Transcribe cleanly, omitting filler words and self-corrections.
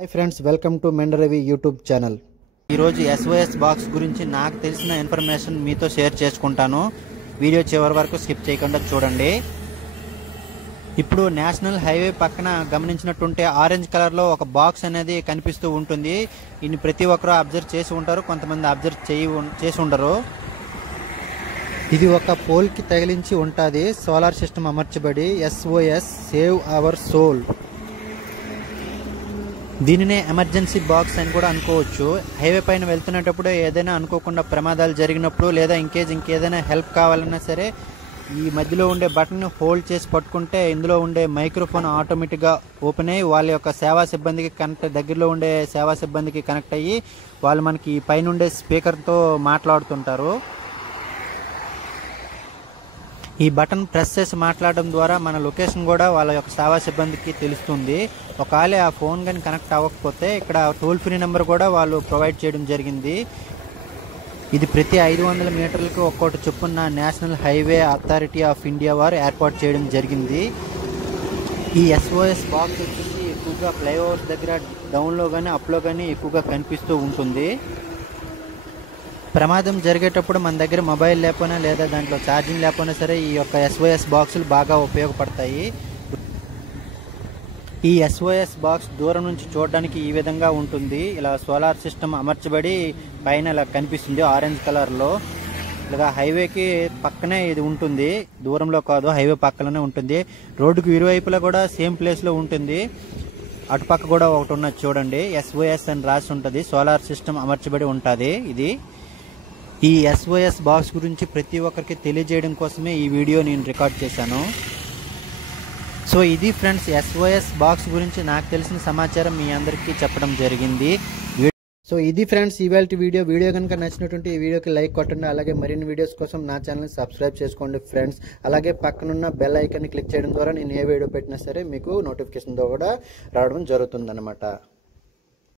Hi friends, welcome to మెండరవి YouTube channel. ఈరోజు SOS box గురించి నాకు తెలిసిన ఇన్ఫర్మేషన్ మీతో షేర్ చేసుకుంటాను. వీడియో చివరి వరకు స్కిప్ చేయకుండా చూడండి. ఇప్పుడు నేషనల్ హైవే పక్కన గమనించినట్టుంటే ఆరెంజ్ కలర్లో ఒక బాక్స్ అనేది కనిపిస్తూ ఉంటుంది. దీన్ని ప్రతి ఒక్కరూ అబ్జర్వ్ చేసి ఉంటారు, కొంతమంది అబ్జర్వ్ చేసి ఉండరు. ఇది ఒక పోల్కి తగిలించి ఉంటుంది. సోలార్ సిస్టమ్ అమర్చబడి SOS సేవ్ అవర్ సోల్. దీనినే ఎమర్జెన్సీ బాక్స్ అని కూడా అనుకోవచ్చు. హైవే పైన వెళ్తున్నప్పుడు ఏదైనా అనుకోకుండా ప్రమాదాలు జరిగినప్పుడు లేదా ఇంకేదైనా హెల్ప్ కావాలన్నా సరే ఈ మధ్యలో ఉండే బటన్ హోల్డ్ చేసి పట్టుకుంటే ఇందులో ఉండే మైక్రోఫోన్ ఆటోమేటిక్గా ఓపెన్ అయ్యి వాళ్ళ యొక్క సేవా సిబ్బందికి దగ్గరలో ఉండే సేవా సిబ్బందికి కనెక్ట్ అయ్యి వాళ్ళు మనకి పైన ఉండే స్పీకర్తో మాట్లాడుతుంటారు. ఈ బటన్ ప్రెస్ చేసి మాట్లాడడం ద్వారా మన లొకేషన్ కూడా వాళ్ళ యొక్క సేవా సిబ్బందికి తెలుస్తుంది. ఒకవేళ ఆ ఫోన్ కానీ కనెక్ట్ అవ్వకపోతే ఇక్కడ టోల్ ఫ్రీ నెంబర్ కూడా వాళ్ళు ప్రొవైడ్ చేయడం జరిగింది. ఇది ప్రతి 500 మీటర్లకు ఒక్కోటి చొప్పున national highway authority of India వారు ఏర్పాటు చేయడం జరిగింది. ఈ SOS బాక్స్ వచ్చేసి ఎక్కువగా ఫ్లైఓవర్స్ దగ్గర డౌన్లో కానీ అప్లో కానీ ఎక్కువగా కనిపిస్తూ ఉంటుంది. ప్రమాదం జరిగేటప్పుడు మన దగ్గర మొబైల్ లేకపోయినా లేదా దాంట్లో ఛార్జింగ్ లేకపోయినా సరే ఈ యొక్క SOS బాక్సులు బాగా ఉపయోగపడతాయి. ఈ SOS బాక్స్ దూరం నుంచి చూడడానికి ఈ విధంగా ఉంటుంది. ఇలా సోలార్ సిస్టమ్ అమర్చబడి పైన ఇలా కనిపిస్తుంది ఆరెంజ్ కలర్లో. ఇలాగా హైవేకి పక్కనే ఇది ఉంటుంది, దూరంలో కాదు, హైవే పక్కనే ఉంటుంది. రోడ్డుకు ఇరువైపులా కూడా సేమ్ ప్లేస్లో ఉంటుంది. అటుపక్క కూడా ఒకటి ఉన్నది చూడండి, SOS అని రాసి ఉంటుంది. సోలార్ సిస్టమ్ అమర్చబడి ఉంటుంది. ఇది ఈ SOS బాక్స్ గురించి ప్రతి ఒక్కరికి తెలియజేయడం కోసమే ఈ వీడియో నేను రికార్డ్ చేశాను. సో ఇది ఫ్రెండ్స్, SOS బాక్స్ గురించి నాకు తెలిసిన సమాచారం మీ అందరికీ చెప్పడం జరిగింది. సో ఇది ఫ్రెండ్స్ ఇవాల్టి వీడియో కనుక నచ్చినటువంటి ఈ వీడియోకి లైక్ కొట్టండి. అలాగే మరిన్ని వీడియోస్ కోసం నా ఛానల్ని సబ్స్క్రైబ్ చేసుకోండి ఫ్రెండ్స్. అలాగే పక్కనున్న బెల్ ఐకాన్ని క్లిక్ చేయడం ద్వారా నేను ఏ వీడియో పెట్టినా సరే మీకు నోటిఫికేషన్ కూడా రావడం జరుగుతుందన్నమాట.